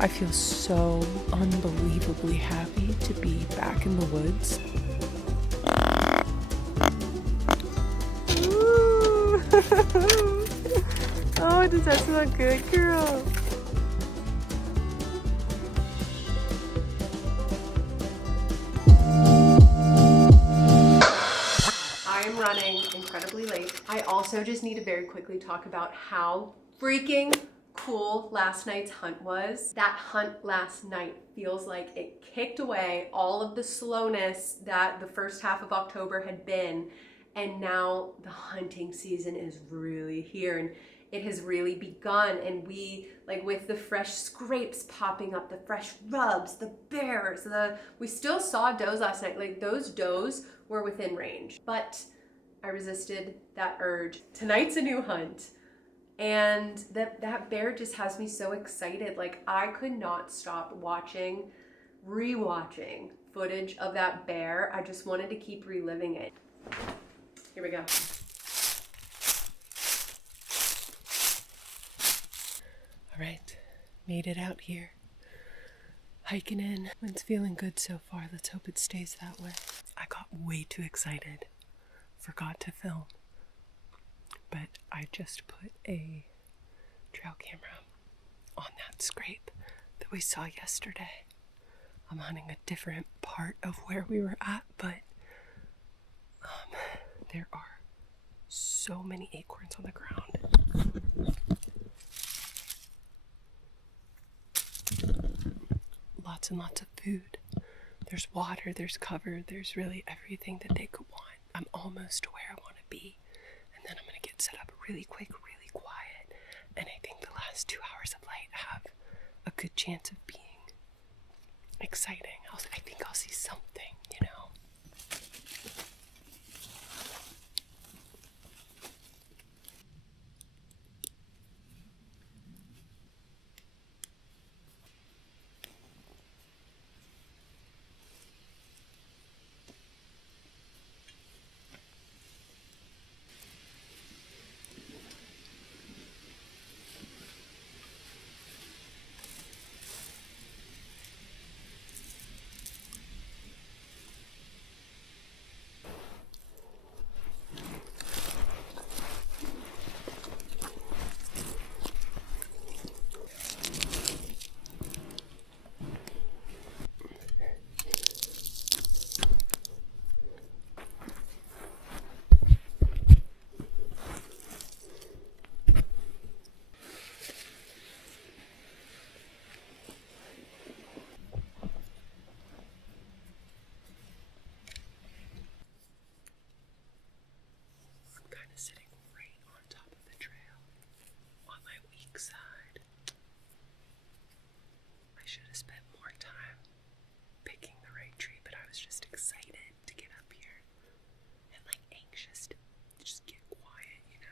I feel so unbelievably happy to be back in the woods. Oh, does that smell good, girl? I am running incredibly late. I also just need to very quickly talk about how freaking cool last night's hunt was. That hunt last night feels like it kicked away all of the slowness that the first half of October had been, and now the hunting season is really here and it has really begun. And we, like, with the fresh scrapes popping up, the fresh rubs, the bears, we still saw does last night. Like, those does were within range, but I resisted that urge. Tonight's a new hunt. And that bear just has me so excited. Like, I could not stop rewatching footage of that bear. I just wanted to keep reliving it. Here we go. All right, made it out here. Hiking in. Wind's feeling good so far. Let's hope it stays that way. I got way too excited. Forgot to film. But I just put a trail camera on that scrape that we saw yesterday. I'm hunting a different part of where we were at, but there are so many acorns on the ground. Lots and lots of food. There's water, there's cover, there's really everything that they could want. I'm almost where I want to be. And then I'm going to get set up really quick, really quiet. And I think the last 2 hours of light have a good chance of being exciting. I think I'll see something, you know. Sitting right on top of the trail on my weak side. I should have spent more time picking the right tree, but I was just excited to get up here and like anxious to just get quiet, you know.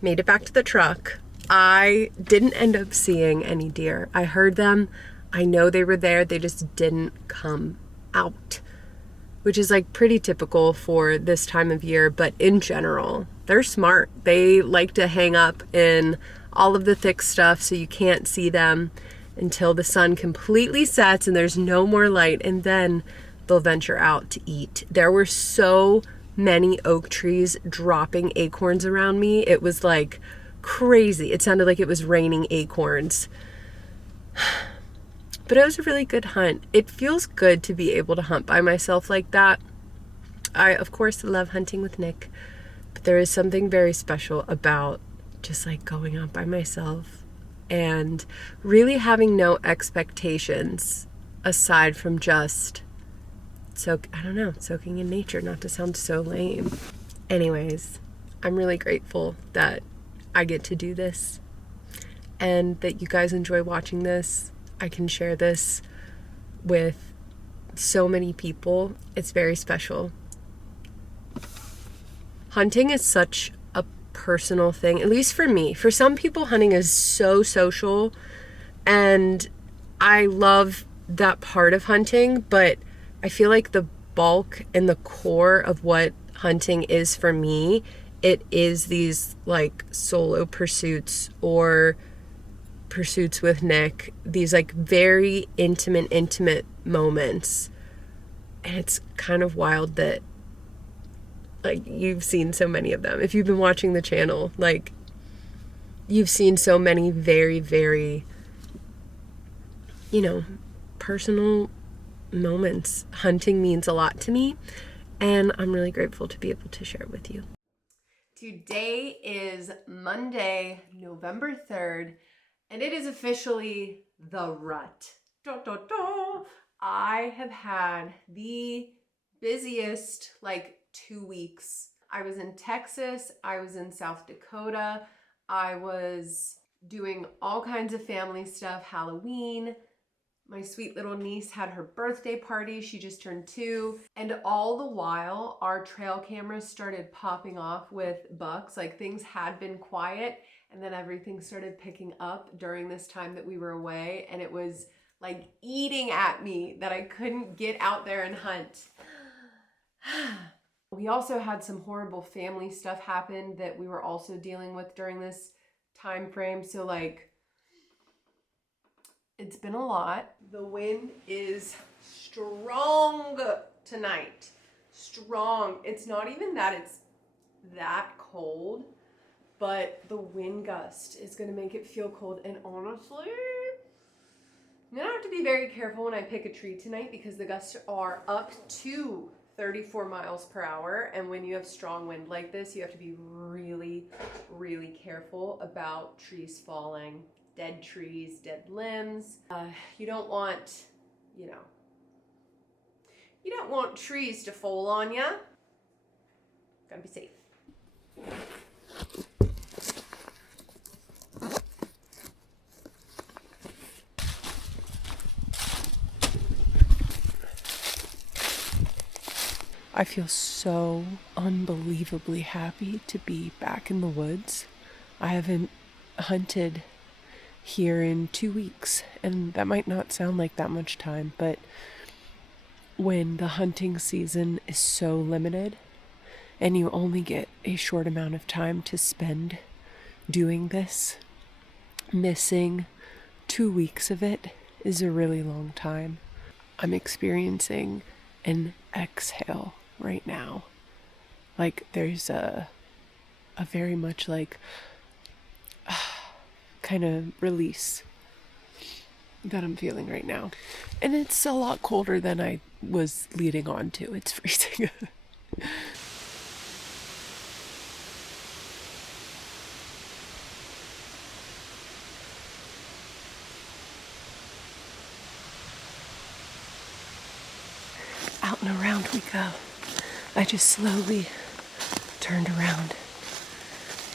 Made it back to the truck. I didn't end up seeing any deer. I heard them. I know they were there. They just didn't come out, which is like pretty typical for this time of year. But in general, they're smart. They like to hang up in all of the thick stuff so you can't see them until the sun completely sets and there's no more light, and then they'll venture out to eat. There were so many oak trees dropping acorns around me. It was like crazy. It sounded like it was raining acorns. But it was a really good hunt. It feels good to be able to hunt by myself like that. I, of course, love hunting with Nick, but there is something very special about just like going out by myself and really having no expectations aside from just soaking in nature, not to sound so lame. Anyways, I'm really grateful that I get to do this and that you guys enjoy watching this. I can share this with so many people. It's very special. Hunting is such a personal thing, at least for me. For some people, hunting is so social, and I love that part of hunting, but I feel like the bulk and the core of what hunting is for me, it is these like solo pursuits or pursuits with Nick, these like very intimate moments. And it's kind of wild that like you've seen so many of them. If you've been watching the channel, like you've seen so many very, very, personal moments. Hunting means a lot to me, and I'm really grateful to be able to share it with you. Today is Monday, November 3rd, and it is officially the rut. I have had the busiest 2 weeks. I was in Texas, I was in South Dakota, I was doing all kinds of family stuff, Halloween. My sweet little niece had her birthday party. She just turned 2. And all the while, our trail cameras started popping off with bucks. Like things had been quiet, and then everything started picking up during this time that we were away. And it was like eating at me that I couldn't get out there and hunt. We also had some horrible family stuff happen that we were also dealing with during this time frame. So it's been a lot. The wind is strong tonight. Strong. It's not even that it's that cold, but the wind gust is gonna make it feel cold. And honestly, I'm gonna have to be very careful when I pick a tree tonight because the gusts are up to 34 miles per hour. And when you have strong wind like this, you have to be really, really careful about trees falling. Dead trees, dead limbs. You don't want, you don't want trees to fall on you. Gotta be safe. I feel so unbelievably happy to be back in the woods. I haven't hunted here in 2 weeks, and that might not sound like that much time, but when the hunting season is so limited and you only get a short amount of time to spend doing this, missing 2 weeks of it is a really long time. I'm experiencing an exhale right now. There's a very much kind of release that I'm feeling right now. And it's a lot colder than I was leading on to. It's freezing. Out and around we go. I just slowly turned around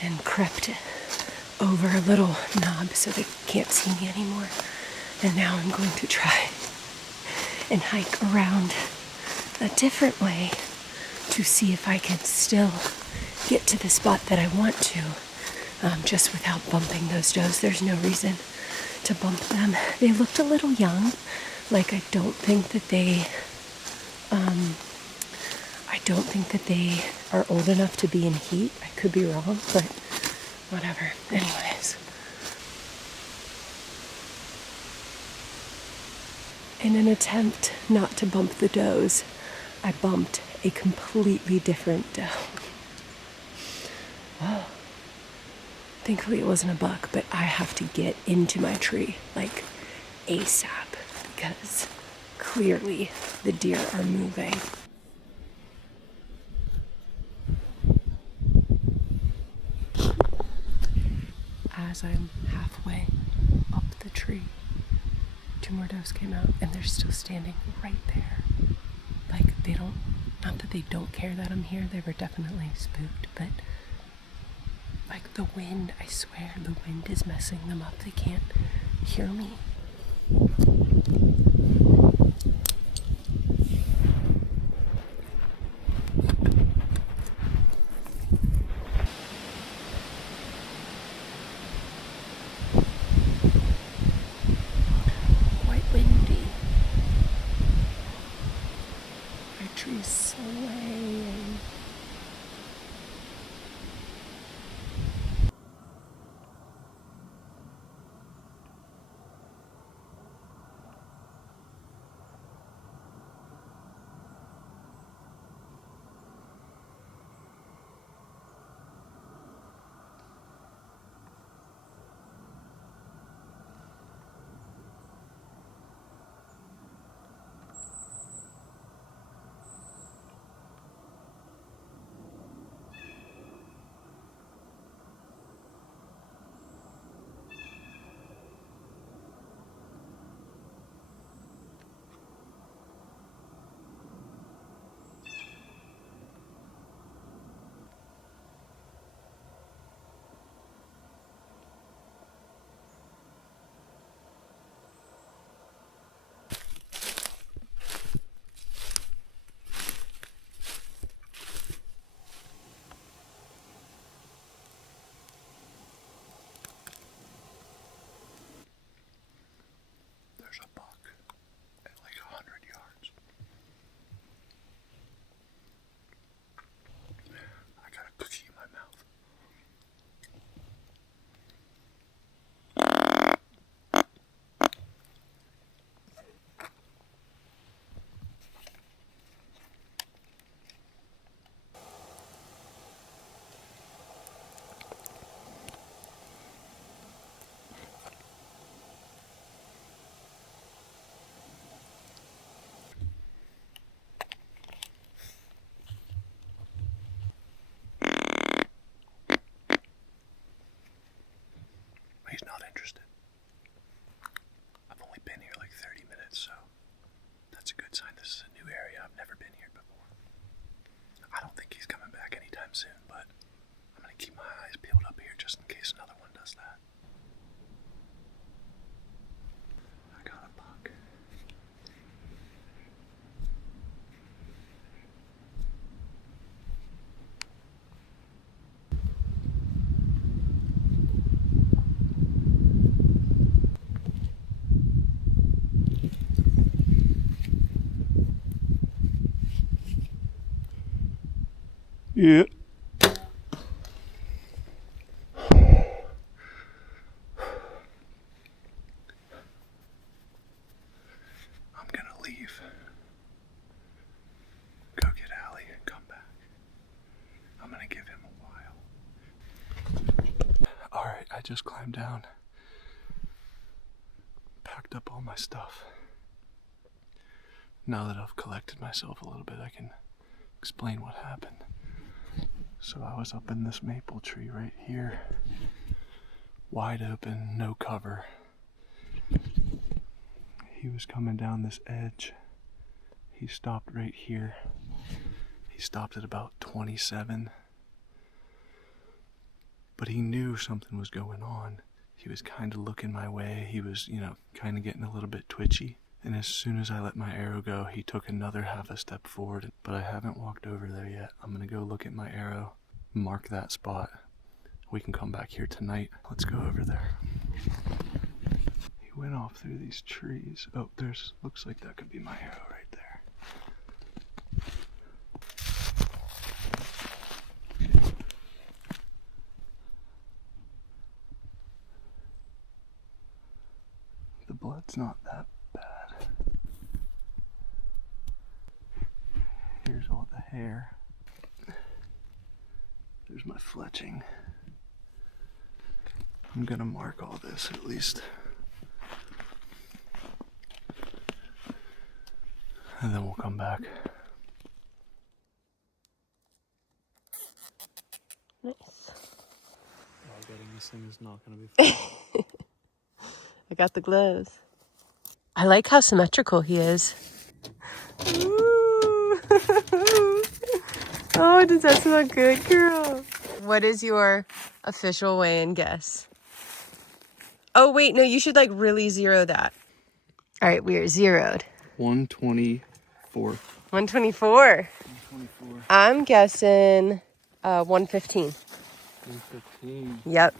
and crept over a little knob so they can't see me anymore. And now I'm going to try and hike around a different way to see if I can still get to the spot that I want to, just without bumping those does. There's no reason to bump them. They looked a little young. I don't think that they are old enough to be in heat. I could be wrong, but whatever. Anyways. In an attempt not to bump the does, I bumped a completely different doe. Whoa. Thankfully it wasn't a buck, but I have to get into my tree, ASAP, because clearly the deer are moving. As I'm halfway up the tree, 2 more does came out, and they're still standing right there. They don't, not that they don't care that I'm here, they were definitely spooked, but the wind, I swear, the wind is messing them up. They can't hear me. soon, but I'm gonna keep my eyes peeled up here just in case another one does that. I got a buck. Yeah. I'm gonna leave. Go get Allie and come back. I'm gonna give him a while. Alright, I just climbed down. Packed up all my stuff. Now that I've collected myself a little bit, I can explain what happened. So I was up in this maple tree right here. Wide open, no cover. He was coming down this edge. He stopped right here. He stopped at about 27. But he knew something was going on. He was kind of looking my way. He was, kind of getting a little bit twitchy. And as soon as I let my arrow go, he took another half a step forward. But I haven't walked over there yet. I'm gonna go look at my arrow, mark that spot. We can come back here tonight. Let's go over there. He went off through these trees. Oh, looks like that could be my arrow right there. The blood's not that bad. Here's all the hair. There's my fletching. I'm gonna mark all this at least. And then we'll come back. Nice. Getting this thing is not gonna be fun. I got the gloves. I like how symmetrical he is. Ooh. Oh, does that smell good, girl? What is your official weigh-in guess? Oh, wait, no, you should really zero that. All right, we are zeroed. 124. 124. 124. I'm guessing 115. 115. Yep.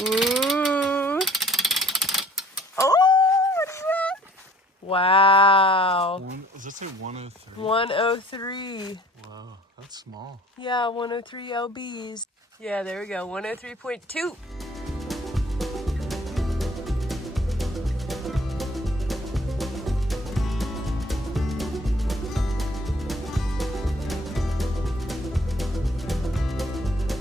Ooh. Oh, what is that? Wow. Does that say 103? 103. Wow, that's small. Yeah, 103 lbs. Yeah, there we go. 103.2.